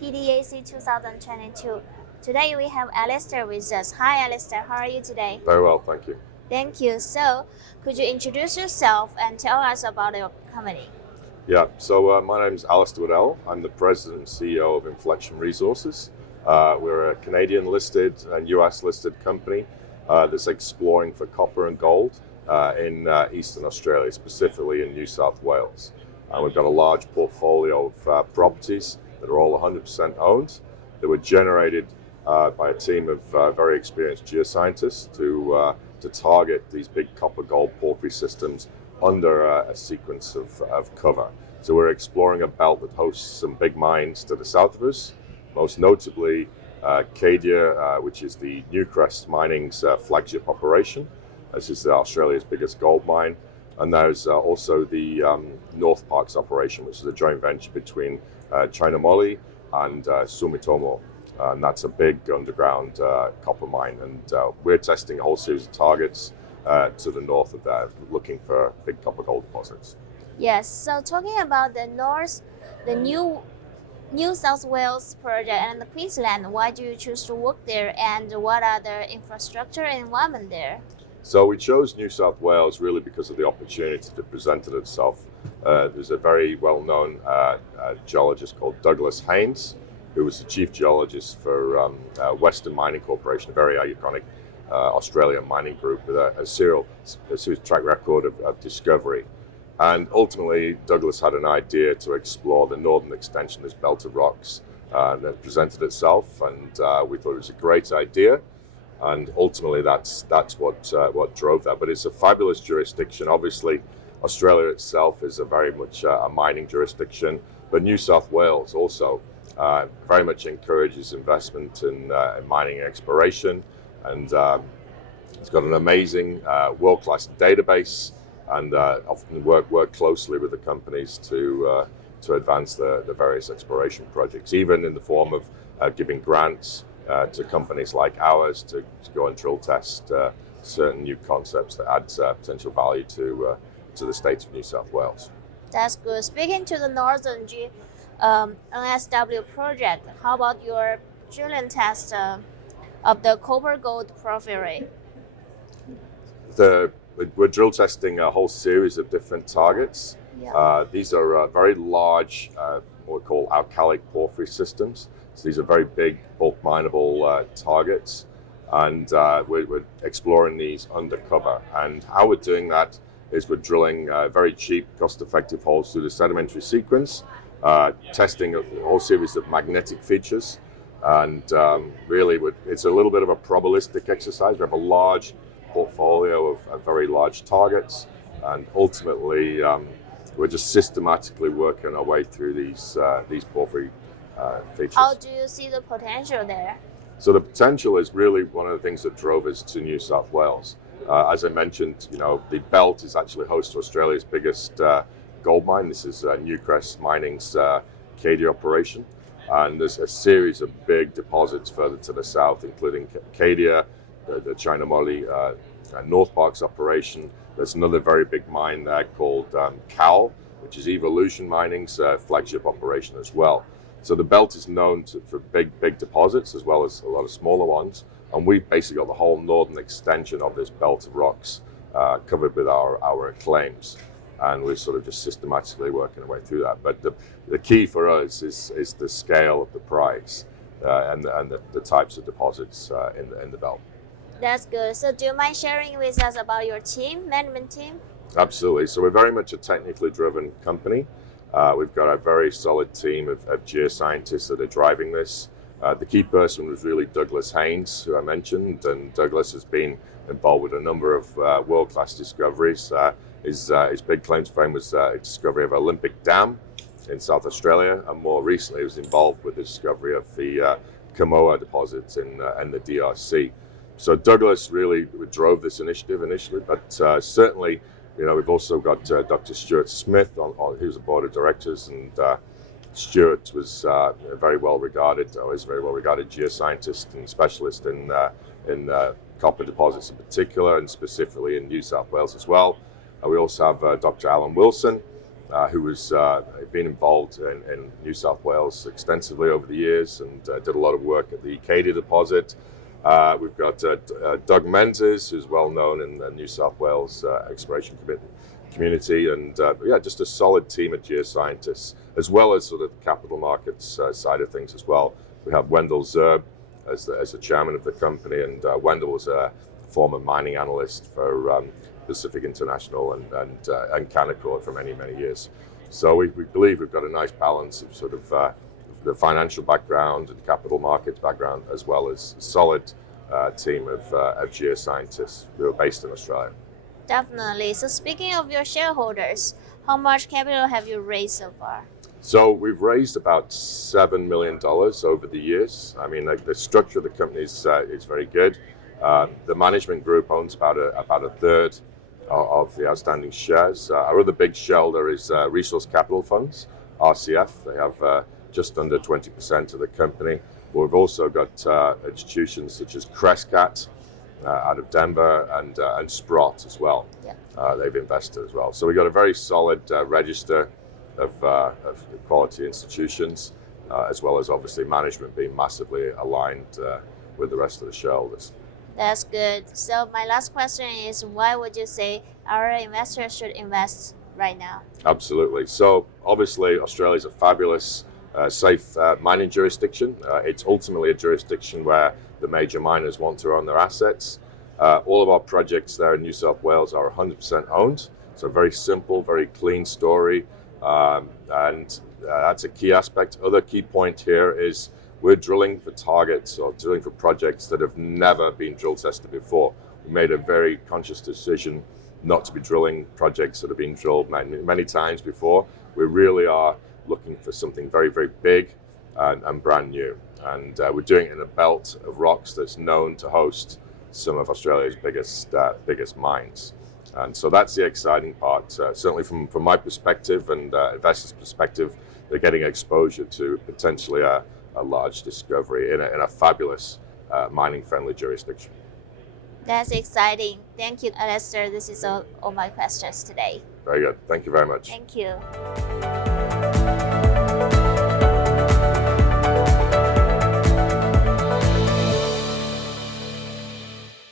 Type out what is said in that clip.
PDAC 2022. Today we have Alistair with us. Hi Alistair, how are you today? Very well, thank you. Thank you. So, could you introduce yourself and tell us about your company? Yeah, so my name is Alistair Waddell. I'm the president and CEO of Inflection Resources. We're a Canadian listed and US listed company that's exploring for copper and gold in Eastern Australia, specifically in New South Wales. We've got a large portfolio of properties that are all 100% owned, that were generated by a team of very experienced geoscientists to target these big copper gold porphyry systems under a sequence of cover. So we're exploring a belt that hosts some big mines to the south of us, most notably Cadia, which is the Newcrest Mining's flagship operation. This is Australia's biggest gold mine. And there's also the North Parkes operation, which is a joint venture between China Moly and Sumitomo. And that's a big underground copper mine. And we're testing a whole series of targets to the north of that, looking for big copper gold deposits. Yes, so talking about the New South Wales project and the Queensland, why do you choose to work there and what are the infrastructure and environment there? So we chose New South Wales really because of the opportunity that presented itself. There's a very well-known geologist called Douglas Haynes, who was the chief geologist for Western Mining Corporation, a very iconic Australian mining group with a serious track record of discovery. And ultimately, Douglas had an idea to explore the northern extension of this belt of rocks that presented itself, and we thought it was a great idea. And ultimately, that's what drove that. But it's a fabulous jurisdiction. Obviously, Australia itself is a very much a mining jurisdiction, but New South Wales also very much encourages investment in mining and exploration, and it's got an amazing world-class database, and often work closely with the companies to advance the various exploration projects, even in the form of giving grants to companies like ours to go and drill test certain new concepts that add potential value to the state of New South Wales. That's good. Speaking to the Northern NSW project, how about your drilling test of the copper gold porphyry? We're drill testing a whole series of different targets. Yeah. These are very large, what we call alkalic porphyry systems. So these are very big, bulk mineable targets, and we're exploring these undercover. And how we're doing that is we're drilling very cheap, cost-effective holes through the sedimentary sequence, testing a whole series of magnetic features, and really it's a little bit of a probabilistic exercise. We have a large portfolio of very large targets, and ultimately we're just systematically working our way through these porphyry features. How do you see the potential there? So the potential is really one of the things that drove us to New South Wales. As I mentioned, the belt is actually host to Australia's biggest gold mine. This is Newcrest Mining's Cadia operation, and there's a series of big deposits further to the south, including Cadia, the China Moly North Parkes operation. There's another very big mine there called Cal, which is Evolution Mining's flagship operation as well. So the belt is known for big deposits as well as a lot of smaller ones, and we've basically got the whole northern extension of this belt of rocks covered with our claims, and we're sort of just systematically working our way through that. But the key for us is the scale of the prize and the types of deposits in the belt. That's good. So do you mind sharing with us about your team, management team? Absolutely. So we're very much a technically driven company. We've got a very solid team of geoscientists that are driving this. The key person was really Douglas Haynes, who I mentioned, and Douglas has been involved with a number of world-class discoveries. His big claim to fame was a discovery of Olympic Dam in South Australia, and more recently he was involved with the discovery of the Kamoa deposits in the DRC. So Douglas really drove this initiative initially, but certainly, we've also got Dr. Stuart Smith on who's the board of directors, and Stuart was a very well regarded geoscientist and specialist in copper deposits in particular, and specifically in New South Wales as well. We also have Dr. Alan Wilson, who has been involved in New South Wales extensively over the years and did a lot of work at the Acadia deposit. We've got Doug Menzies, who's well known in the New South Wales exploration community, and just a solid team of geoscientists, as well as sort of the capital markets side of things as well. We have Wendell Zerb as the chairman of the company, and Wendell was a former mining analyst for Pacific International and Canaccord for many years. So we believe we've got a nice balance of sort of the financial background and capital markets background, as well as a solid team of geoscientists who are based in Australia. Definitely. So speaking of your shareholders, how much capital have you raised so far? So we've raised about $7 million over the years. I mean, the structure of the company is very good. The management group owns about a third of the outstanding shares. Our other big shareholder is Resource Capital Funds, RCF. They have just under 20% of the company. But we've also got institutions such as Crescat out of Denver and Sprott as well. Yeah. They've invested as well. So we've got a very solid register of quality institutions, as well as obviously management being massively aligned with the rest of the shareholders. That's good. So my last question is, why would you say our investors should invest right now? Absolutely. So obviously Australia is a fabulous, safe mining jurisdiction. It's ultimately a jurisdiction where the major miners want to own their assets. All of our projects there in New South Wales are 100% owned. So very simple, very clean story. And that's a key aspect. Other key point here is we're drilling for targets or drilling for projects that have never been drill tested before. We made a very conscious decision not to be drilling projects that have been drilled many times before. We really are looking for something very big and brand new. And we're doing it in a belt of rocks that's known to host some of Australia's biggest mines. And so that's the exciting part. Certainly from my perspective and investors' perspective, they're getting exposure to potentially a large discovery in a fabulous mining-friendly jurisdiction. That's exciting. Thank you, Alistair. This is all my questions today. Very good. Thank you very much. Thank you.